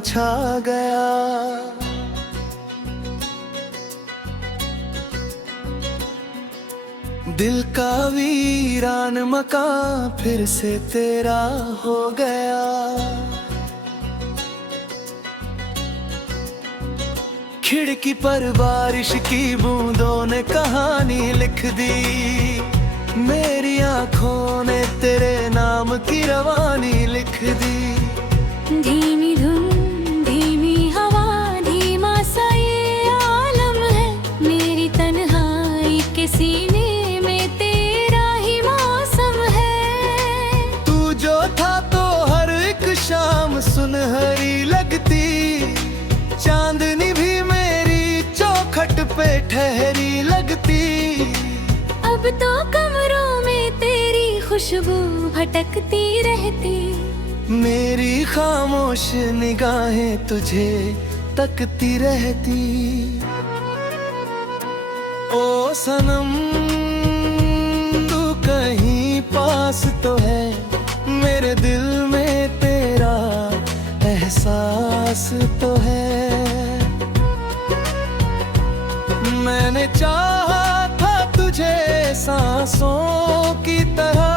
छा गया। दिल का वीरान मकान फिर से तेरा हो गया। खिड़की पर बारिश की बूंदों ने कहानी लिख दी। मेरी आंखों ने तेरे नाम की रवानी लिख दी। धीमी धुन धीमी हवा धीमा सा ये आलम है। मेरी तन्हाई के सीने में तेरा ही मौसम है। तू जो था तो हर एक शाम सुनहरी लगती। चांदनी भी मेरी चौखट पे ठहरी लगती। अब तो कमरों में तेरी खुशबू भटकती रहती। मेरी खामोश निगाहें तुझे तकती रहती। ओ सनम तू कहीं पास तो है। मेरे दिल में तेरा एहसास तो है। मैंने चाहा था तुझे सांसों की तरह।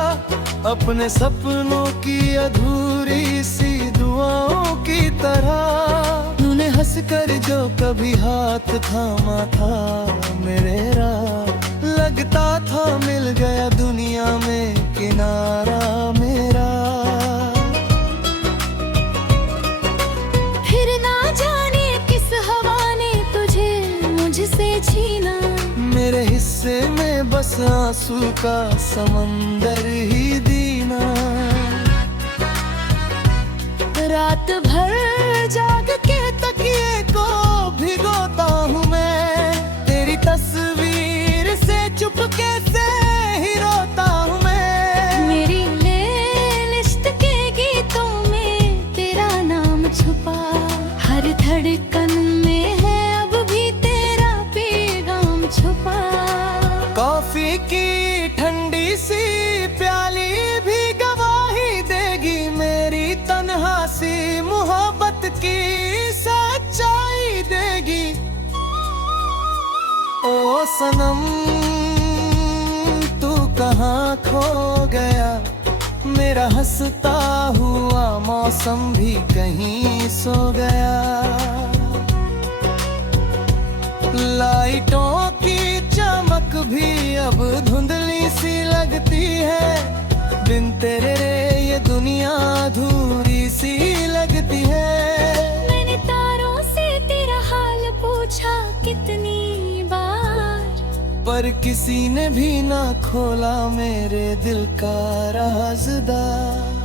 अपने सपनों की अधूरी सी दुआओं की तरह। तूने हंस कर जो कभी हाथ थामा था मेरे राह। लगता था मिल गया दुनिया में किनारा मेरा। फिर ना जाने किस हवा ने तुझे मुझसे छीना। मेरे हिस्से में बस आंसू का समंदर ही दीना। रात भर जाग के तकिए को भिगोता हूँ मैं। तेरी तस्वीर से चुपके से ही रोता हूँ मैं। मेरी लिस्ट के गीतों में तेरा नाम छुपा। हर धड़कन में है अब भी तेरा पैगाम छुपा। कॉफी की ठंडी सी प्याली भी गवाही देगी। मेरी तन्हा सी मोहब्बत की सच्चाई देगी। ओ सनम तू कहाँ खो गया। मेरा हंसता हुआ मौसम भी कहीं सो गया। लाइटों की चमक भी अब धुंधली सी लगती है। बिन तेरे ये दुनिया अधूरी सी लगती है। मैंने तारों से तेरा हाल पूछा कितनी बार। पर किसी ने भी ना खोला मेरे दिल का राज़दार।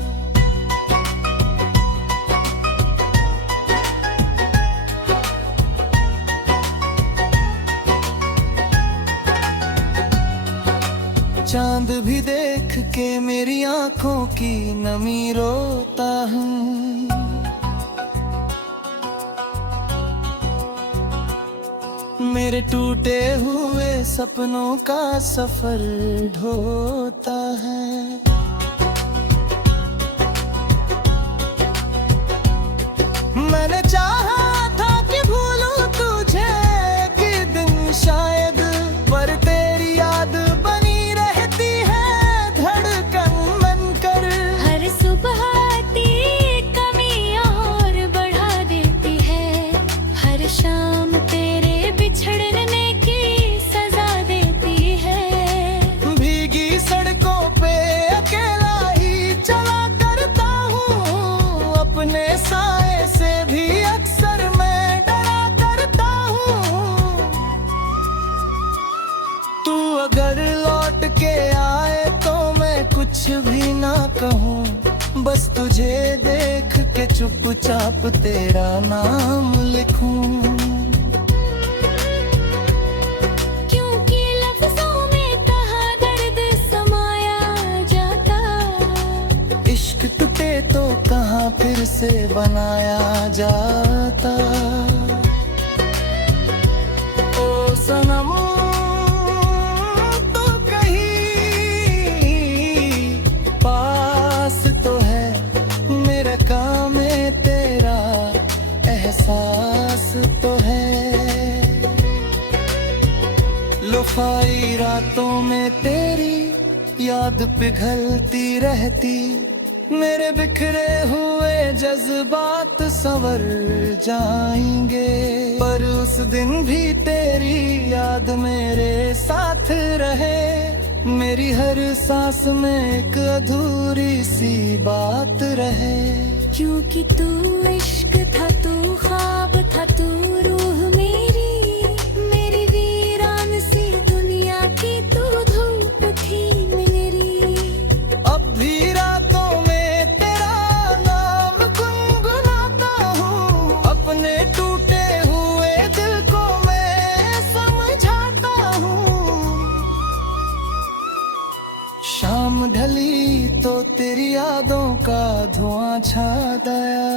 चांद भी देख के मेरी आंखों की नमी रोता है। मेरे टूटे हुए सपनों का सफर ढोता है। मैंने चाहा था कि भूलूं तुझे कि दिन शायद। पर तेरी याद बनी रहती है धड़कन बनकर। हर सुबह आती कमी और बढ़ा देती है। हर शाम तेरे बिछड़ने की सजा देती है। भीगी सड़कों पे अकेला ही चला करता हूँ। अपने साए से भी अक्सर मैं डरा करता हूँ। तू अगर लौट के आए तो मैं कुछ भी ना कहूँ। बस तुझे देख के चुपचाप तेरा नाम लिखूं। क्योंकि लफ्जों में कहाँ दर्द समाया जाता। इश्क टूटे तो कहाँ फिर से बनाया जाता। ओ सनम तो कहीं पास तो है। मेरा काम है तेरा लुफाई रातों में तेरी याद पिघलती रहती, मेरे बिखरे हुए जज्बात संवर जाएंगे। पर उस दिन भी तेरी याद मेरे साथ रहे, मेरी हर सांस में एक अधूरी सी बात रहे। क्योंकि तू इश्क था, तू ख्वाब था, तू रूह मेरी वीरान सी दुनिया की तू धूप थी मेरी। अब भी रातों में तेरा नाम गुनगुनाता हूँ, अपने टूटे हुए दिल को मैं समझाता हूँ। शाम ढली तो तेरी यादों का धुआं छा गया,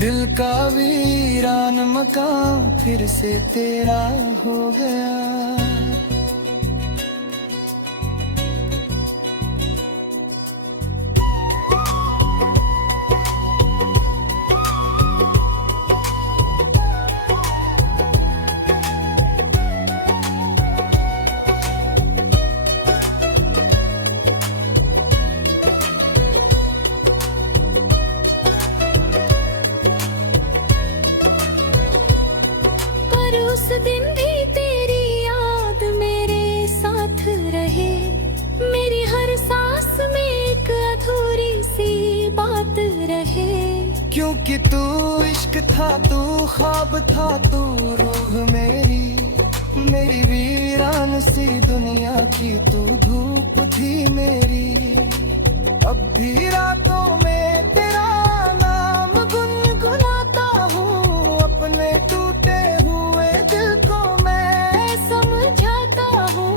दिल का वीरान मकान फिर से तेरा हो गया। उस दिन भी तेरी याद मेरे साथ रहे, मेरी हर सांस में एक अधूरी सी बात रहे। क्योंकि तू इश्क था, तू ख्वाब था, तू रूह मेरी वीरान सी दुनिया की तू धूप थी मेरी। अब भी रातों में तेरा नाम गुनगुनाता हूँ, अपने टूटे हुए दिल को मैं समझाता हूँ।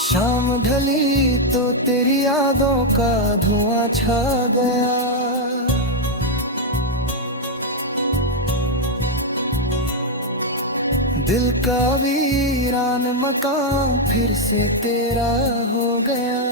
शाम ढली तो तेरी यादों का धुआं छा गया, दिल का वीरान मकान फिर से तेरा हो गया।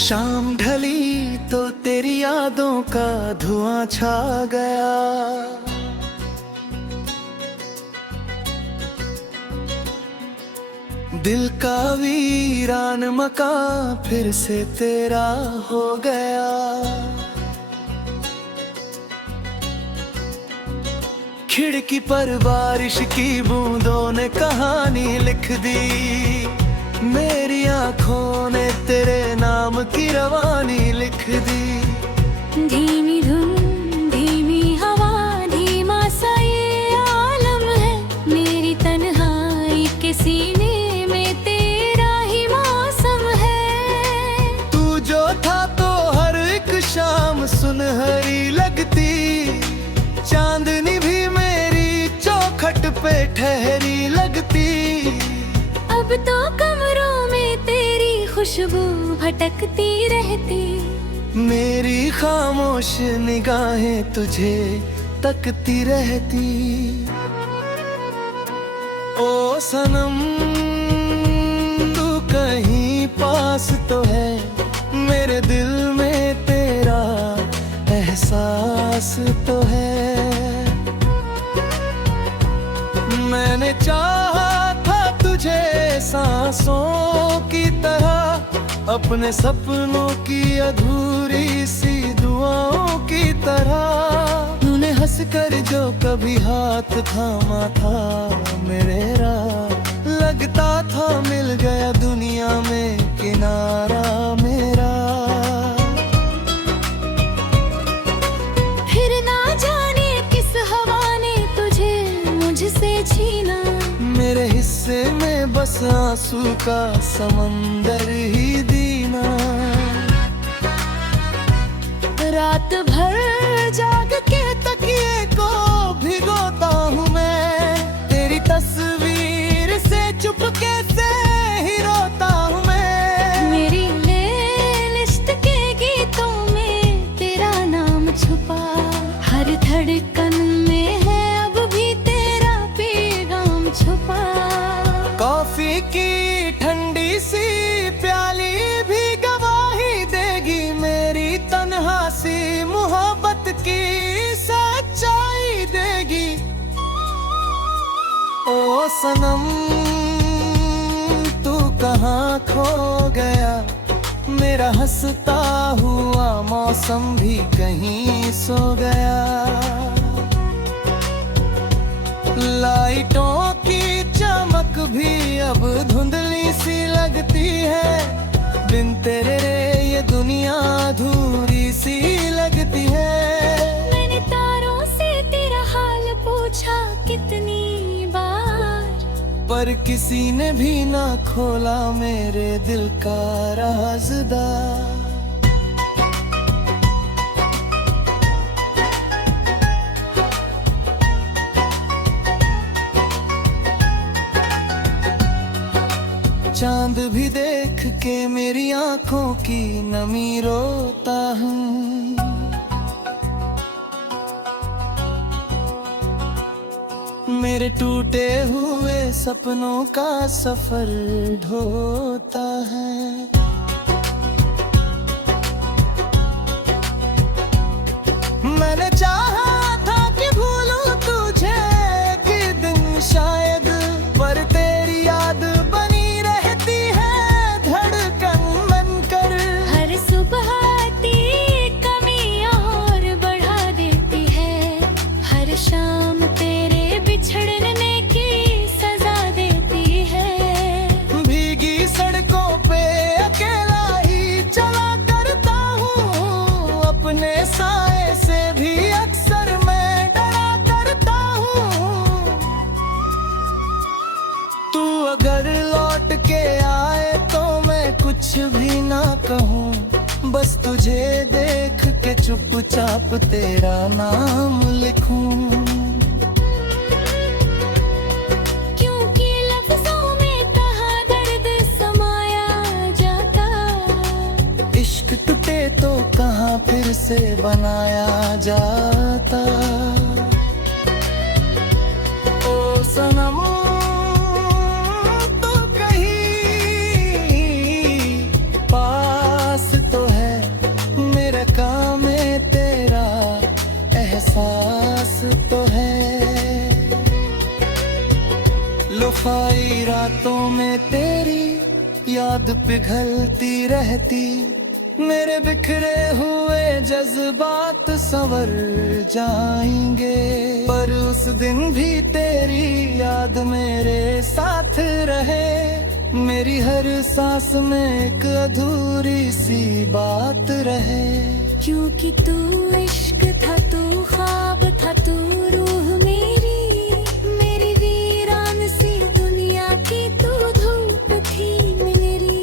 शाम ढली तो तेरी यादों का धुआं छा गया, दिल का वीरान मकान फिर से तेरा हो गया। खिड़की पर बारिश की बूंदों ने कहानी लिख दी, मेरी आंखों ने तेरे नाम की रवानी लिख दी। धीमी धुन, धीमी हवा, धीमा सा ये आलम है, मेरी तन्हाई के सीने में तेरा ही मौसम है। तू जो था तो हर एक शाम सुनहरी लगती, चांदनी भी मेरी चौखट पे ठहरी लगती। अब तो कमरों में तेरी खुशबू भटकती रहती, मेरी खामोश निगाहें तुझे तकती रहती। ओ सनम तू कहीं पास तो है, मेरे दिल में तेरा एहसास तो है। मैंने चाहा था तुझे सांसों की तरह, अपने सपनों की अधूरी सी दुआओं की तरह। तूने हंसकर जो कभी हाथ थामा था मेरे राह, लगता था मिल गया दुनिया में किनारा मेरा। फिर ना जाने किस हवा ने तुझे मुझसे छीना, मेरे हिस्से में बस आंसू का समंदर ही दीना। रात भर जाग के तकिए को ओ सनम तू कहाँ खो गया, मेरा हंसता हुआ मौसम भी कहीं सो गया। लाइटों की चमक भी अब धुंधली सी लगती है, बिन तेरे ये दुनिया अधूरी सी लगती है। मैंने तारों से तेरा हाल पूछा कितनी बार, पर किसी ने भी ना खोला मेरे दिल का राज़दार। चांद भी देख के मेरी आंखों की नमी रोता है। मेरे टूटे हुए सपनों का सफर ढोता है। मैंने चाहा था कि भूलूं तुझे कि दिन शायद, पर तेरी याद बनी रहती है धड़कन बनकर। हर सुबह आती कमी और बढ़ा देती है, हर शाम तेरे बिछड़ने की सजा देती है। भीगी सड़कों पे अकेला ही चला करता हूँ, अपने साए से भी अक्सर मैं डरा करता हूँ। तू अगर लौट के आए तो मैं कुछ भी ना कहूँ, बस तुझे देख के चुपचाप तेरा नाम लिखूं। क्योंकि लफ्जों में कहाँ दर्द समाया जाता, इश्क टूटे तो कहाँ फिर से बनाया जाता। ओ सनम तो कहीं पास तो है, मेरा काम है तेरा एहसास तो है। लुफाई रातों में तेरी याद पिघलती रहती, मेरे बिखरे हुए जज्बात संवर जाएंगे। पर उस दिन भी तेरी याद मेरे साथ रहे, मेरी हर सांस में एक अधूरी सी बात रहे। क्योंकि तू इश्क था, तू ख्वाब था, तू रूह मेरी वीरान सी दुनिया की तू धूप थी मेरी।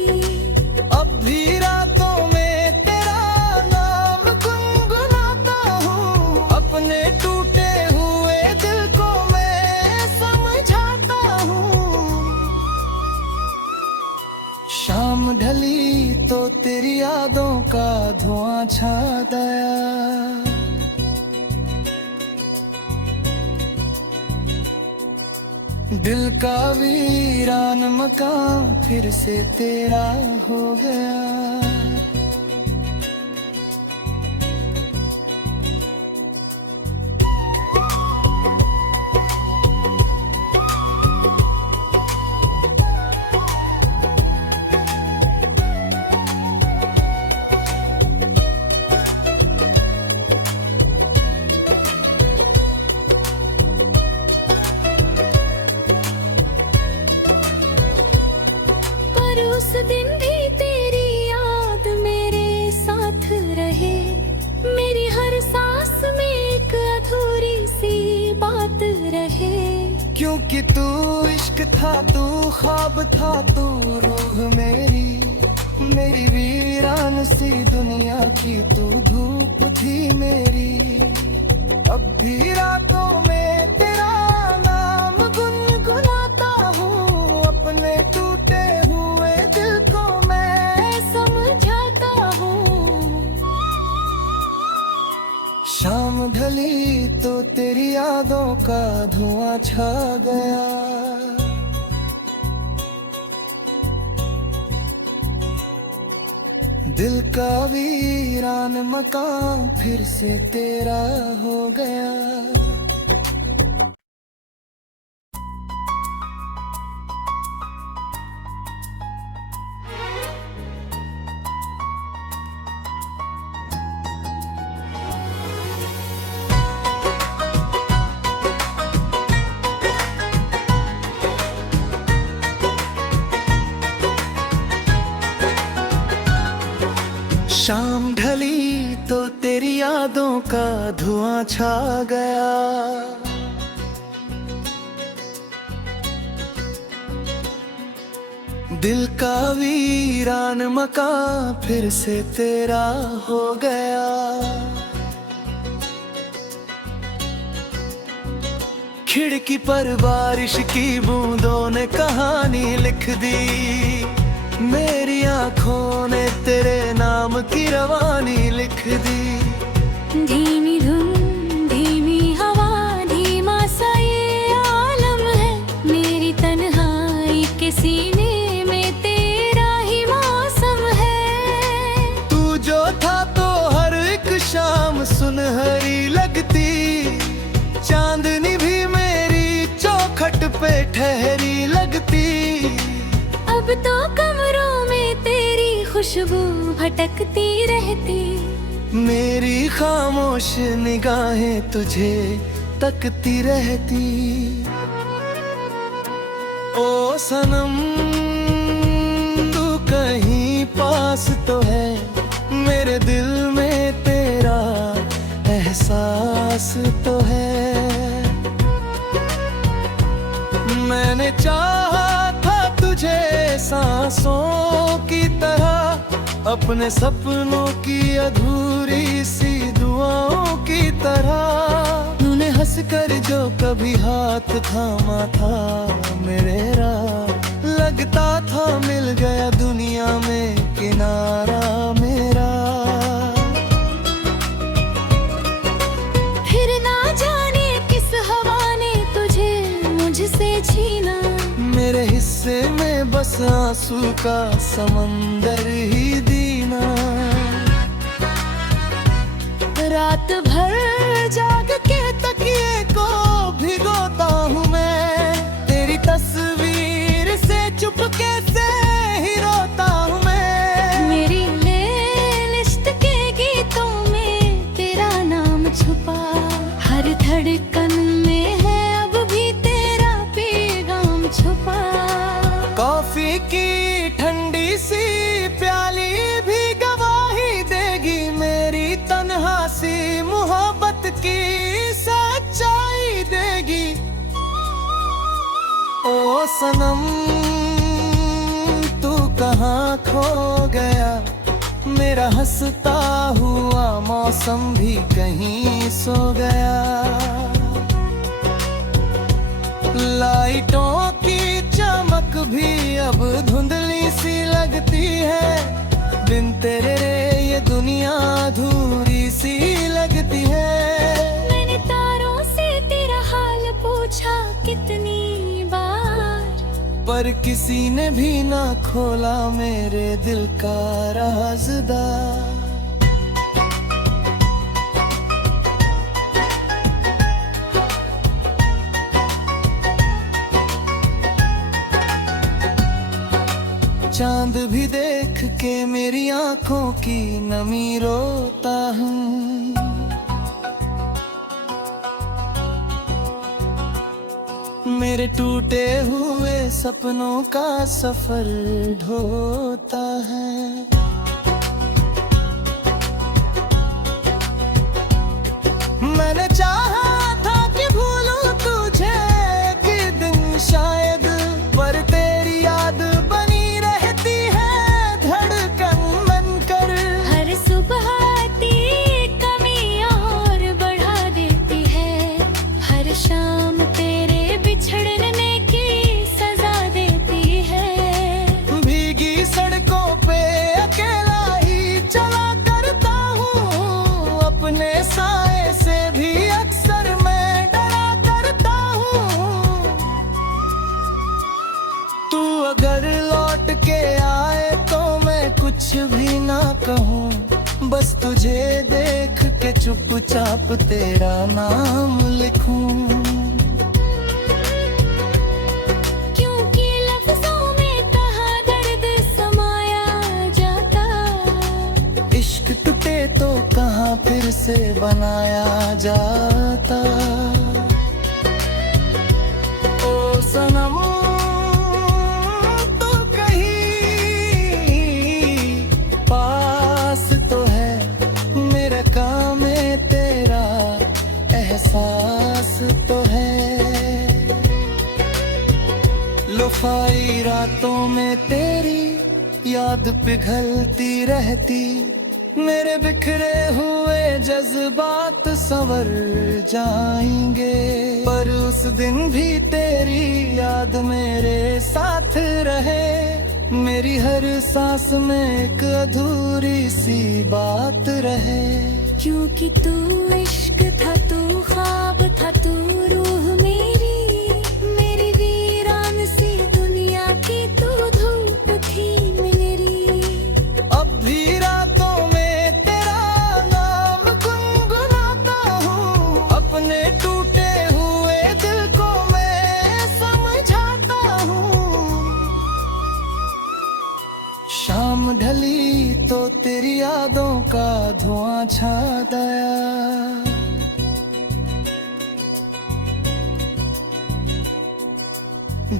अब भी रातों में तेरा नाम गुनगुनाता हूँ, अपने टूटे हुए दिल को मैं समझाता हूँ। शाम ढली तो तेरी यादों का धुआं छा गया। दिल का वीरान मकान फिर से तेरा हो गया। पर उस दिन भी तेरी याद मेरे साथ रहे, मेरी हर सांस में एक अधूरी सी बात रहे। क्योंकि तू इश्क था, तू ख्वाब था, तू रूह मेरी वीरान सी दुनिया की तू धूप थी मेरी। अब भी रातों में तेरा नाम गुनगुनाता हूँ, अपने टूटे हुए दिल को मैं समझाता हूँ। शाम ढली तो तेरी यादों का धुआं छा गया। दिल का वीरान मकान फिर से तेरा हो गया। धुआं छा गया। दिल का वीरान मकान फिर से तेरा हो गया। खिड़की पर बारिश की बूंदों ने कहानी लिख दी। मेरी आंखों ने तेरे नाम की रवानी लिख दी। धीमी धुन धीमी हवा धीमा सा ये आलम है। मेरी तन्हाई के सीने में तेरा ही मौसम है। तू जो था तो हर एक शाम सुनहरी लगती। चांदनी भी मेरी चौखट पे ठहरी लगती। अब तो कमरों में तेरी खुशबू भटकती रहती। मेरी खामोश निगाहें तुझे तकती रहती। ओ सनम तू कहीं पास तो है। मेरे दिल में तेरा एहसास तो है। मैंने चाहा था तुझे सांसों की तरह। अपने सपनों की अधूरी सी दुआओं की तरह। तूने हंस कर जो कभी हाथ थामा था मेरे राह। लगता था मिल गया दुनिया में किनारा मेरा। फिर ना जाने किस हवा ने तुझे मुझसे छीना। मेरे हिस्से में बस आंसू का समंदर ही दीना। रात भर जाग के तकिए को भिगोता हूँ मैं। तेरी तस्वीर से चुपके से ही रोता हूँ मैं। मेरी लिस्ट के गीतों में तेरा नाम छुपा। हर धड़कन में है अब भी तेरा पैगाम छुपा। कॉफी की ठंडी सी प्याली भी गवाही देगी। मेरी तन्हा सी मोहब्बत की सच्चाई देगी। ओ सनम तू कहाँ खो गया। मेरा हंसता हुआ मौसम भी कहीं सो गया। लाइटों की चमक भी अब धुंधली सी लगती है। बिन तेरे ये दुनिया अधूरी सी लगती है। मैंने तारों से तेरा हाल पूछा कितनी बार। पर किसी ने भी ना खोला मेरे दिल का राज़दार। चांद भी देख के मेरी आंखों की नमी रोता हूँ। मेरे टूटे हुए सपनों का सफर ढोता है। मैंने चाहा था कि भूलूं तुझे कि दिन शायद। पर तेरी याद बनी रहती है धड़कन बनकर। हर सुबह आती कमी और बढ़ा देती है। हर शाम तेरे बिछड़ने की सजा देती है। भीगी सड़कों पे अकेला ही चला करता हूँ। अपने साए से भी अक्सर मैं डरा करता हूँ। तू अगर लौट के आए तो मैं कुछ भी ना कहूँ। बस तुझे देख के चुपचाप तेरा नाम लिखूं। क्योंकि लफ्जों में कहाँ दर्द समाया जाता। इश्क टूटे तो कहाँ फिर से बनाया जाता। ओ सनम तो कहीं पास तो है। मेरा काम है तेरा लुफाई रातों में तेरी याद पिघलती रहती, मेरे बिखरे हुए जज्बात संवर जाएंगे। पर उस दिन भी तेरी याद मेरे साथ रहे, मेरी हर सांस में एक अधूरी सी बात रहे। क्योंकि तू इश्क था, तू ख्वाब था, तू रूह मेरी वीरान सी दुनिया की तू धूप थी मेरी। अब भी रातों में तेरा नाम गुनगुनाता हूँ, अपने टूटे हुए दिल को मैं समझाता हूँ। शाम ढली तो तेरी यादों का धुआं छा गया,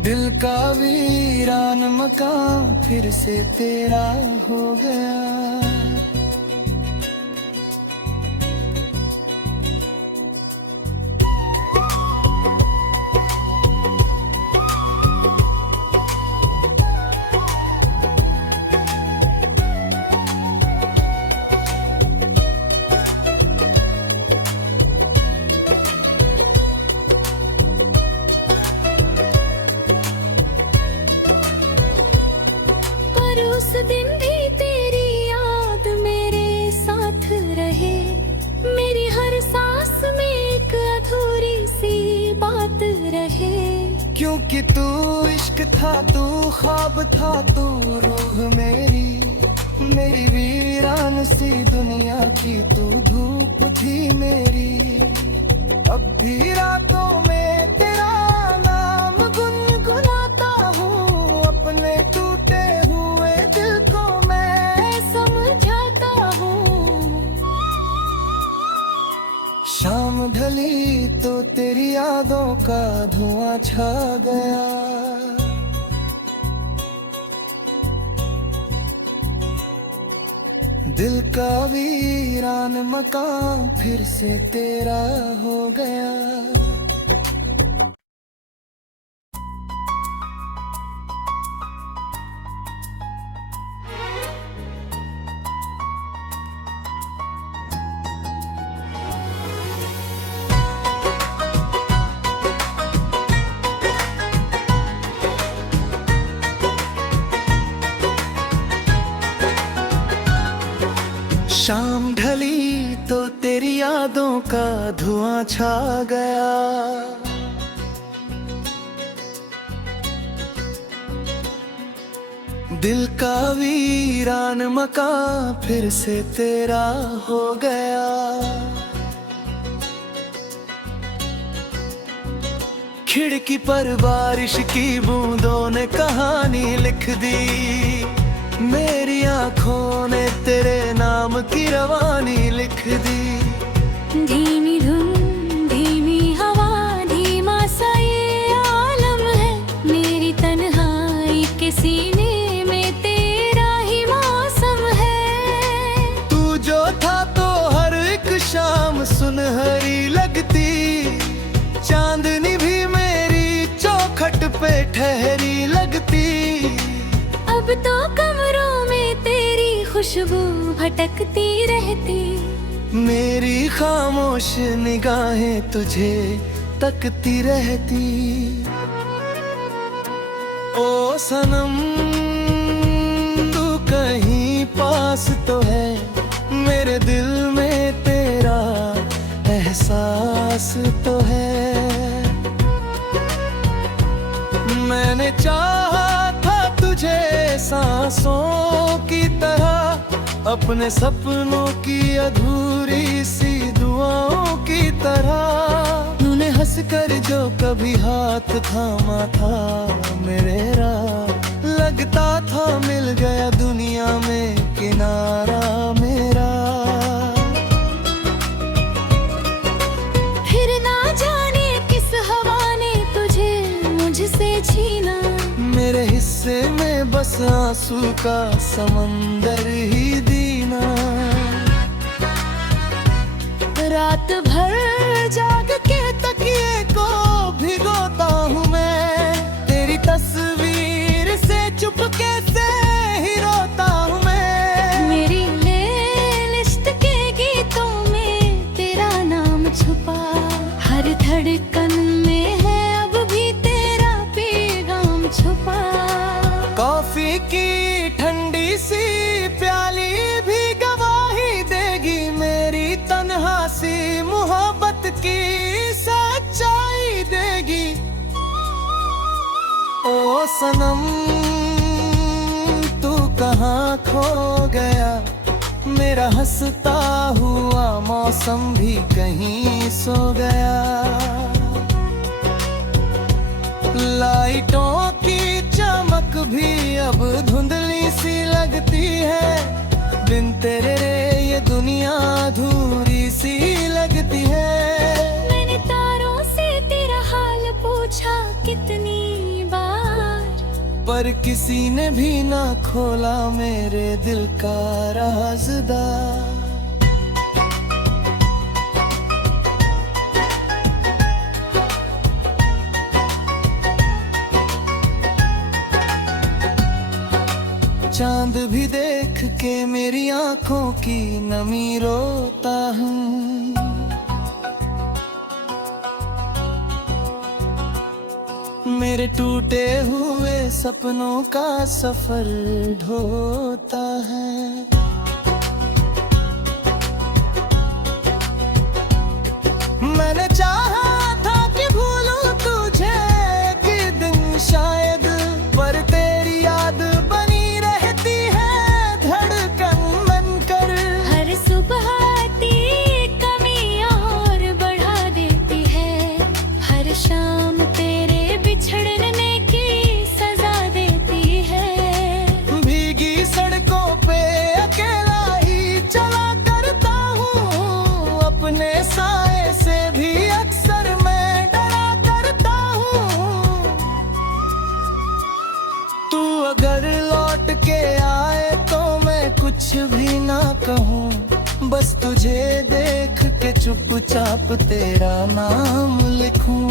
दिल का वीरान मकान फिर से तेरा हो गया। उस दिन भी तेरी याद मेरे साथ रहे, मेरी हर सांस में एक अधूरी सी बात रहे। क्योंकि तू इश्क था, तू ख्वाब था, तू रूह मेरी वीरान सी दुनिया की तू धूप थी मेरी। अब भी रातों में तेरा नाम गुनगुनाता हूँ, अपने टूटे हुए दिल को मैं समझाता हूँ। शाम ढली तो तेरी यादों का धुआं छा गया, दिल का वीरान मकान फिर से तेरा हो गया। शाम ढली तो तेरी यादों का धुआं छा गया, दिल का वीरान मकान फिर से तेरा हो गया। खिड़की पर बारिश की बूंदों ने कहानी लिख दी, मेरी आंखों ने तेरे नाम की रवानी लिख दी। धीमी धुन, धीमी हवा, धीमा सा ये आलम है, मेरी तन्हाई के सीने में तेरा ही मौसम है। तू जो था तो हर एक शाम सुनहरी लगती, चांदनी भी मेरी चौखट पे ठहरी लगती। अब तो कमरों में तेरी खुशबू भटकती रहती, मेरी खामोश निगाहें तुझे तकती रहती। ओ सनम तू कहीं पास तो है, मेरे दिल में तेरा एहसास तो है। मैंने चाहा था तुझे सांसों की तरह, अपने सपनों की अधूरी सी दुआओं की तरह। तूने हंस कर जो कभी हाथ थामा था मेरे राह, लगता था मिल गया दुनिया में किनारा मेरा। फिर ना जाने किस हवा ने तुझे मुझसे छीना, मेरे हिस्से में बस आंसू का समंदर ही दीना। रात भर जाग के तकिए को ओ सनम तू कहाँ खो गया, मेरा हंसता हुआ मौसम भी कहीं सो गया। लाइटों की चमक भी अब धुंधली सी लगती है, बिन तेरे ये दुनिया अधूरी सी लगती है। मैंने तारों से तेरा हाल पूछा कितनी बार, पर किसी ने भी ना खोला मेरे दिल का राज़दार। चांद भी देख के मेरी आंखों की नमी रोता हूँ। मेरे टूटे हुए सपनों का सफर ढोता है। मैंने चाहा था कि भूलूं तुझे कि दिन शायद, पर तेरी याद बनी रहती है धड़कन बनकर। हर सुबह आती कमी और बढ़ा देती है, हर शाम तेरे बिछड़ने की सजा देती है। भीगी सड़कों पे अकेला ही चला करता हूँ, अपने साए से भी अक्सर मैं डरा करता हूँ। तू अगर लौट के आए तो मैं कुछ भी ना कहूँ, बस तुझे देख के चुपचाप तेरा नाम लिखूं।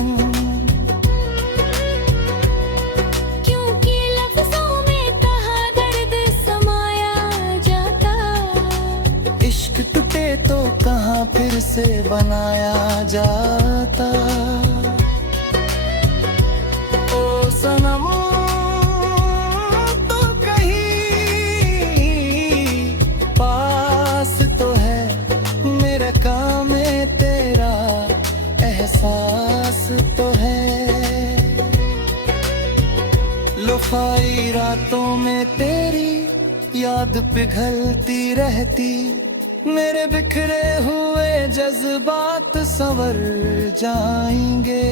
क्योंकि लफ्जों में कहाँ दर्द समाया जाता, इश्क टूटे तो कहाँ फिर से बनाया जाता। ओ सनम तो कहीं पास तो है, मेरा काम है तेरा एहसास तो है। लुफाई रातों में तेरी याद पिघलती रहती, मेरे बिखरे हुए जज्बात संवर जाएंगे।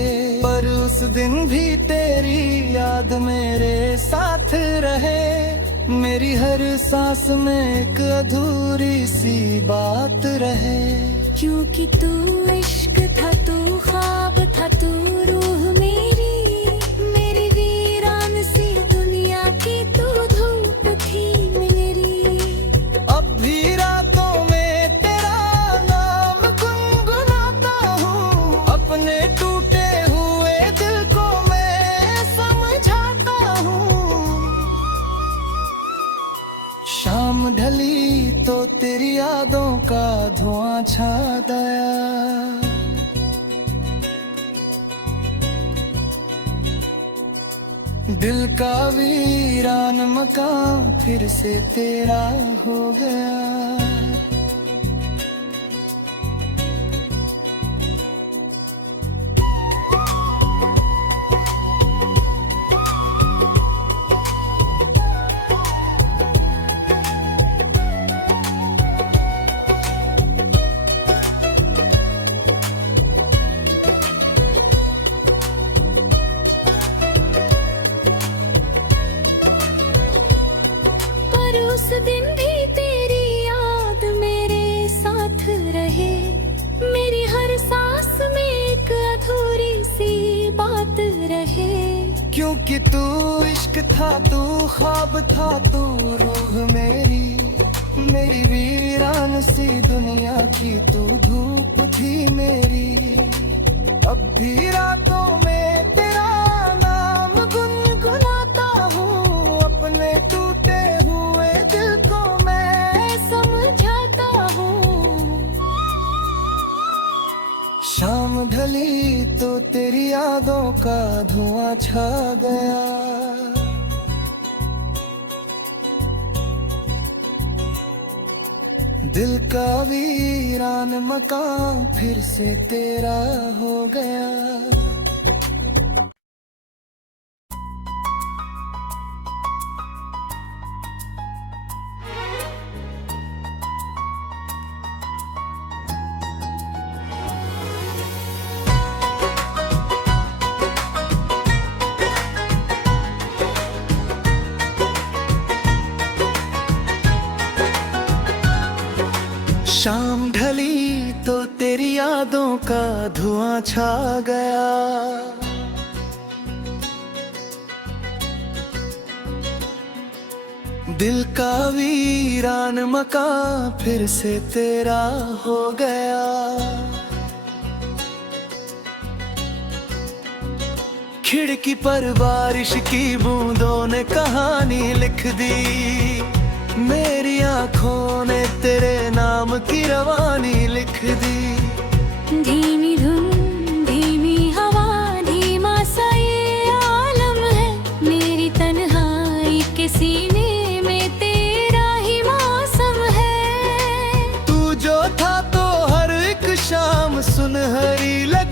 पर उस दिन भी तेरी याद मेरे साथ रहे, मेरी हर सांस में एक अधूरी सी बात रहे। क्योंकि तू इश्क था, तू ख्वाब था, तू रूह मेरी वीरान सी दुनिया की तू धूप थी मेरी। अब भी रातों में तेरा नाम गुनगुनाता हूँ, अपने टूटे हुए दिल को मैं समझाता हूँ। शाम ढली तो तेरी यादों का धुआं छा गया। दिल का वीरान मकान फिर से तेरा हो गया। पर उस दिन भी तेरी याद मेरे साथ रहे, मेरी हर सांस में एक अधूरी सी बात रहे। क्योंकि तू इश्क था, तू ख्वाब था, तू रूह मेरी वीरान सी दुनिया की तू धूप थी मेरी। अब भी रातों में तेरा नाम गुनगुनाता हूँ, अपने टूटे हुए दिल को मैं समझाता हूँ। शाम ढली तो तेरी यादों का धुआं छा गया। दिल का वीरान मकान फिर से तेरा हो गया। धुआं छा गया। दिल का वीरान मकान फिर से तेरा हो गया। खिड़की पर बारिश की बूंदों ने कहानी लिख दी, मेरी आंखों ने तेरे नाम की रवानी लिख दी। धीमी धुन धीमी हवा धीमा सा ये आलम है, मेरी तन्हाई के सीने में तेरा ही मौसम है। तू जो था तो हर एक शाम सुनहरी लगी।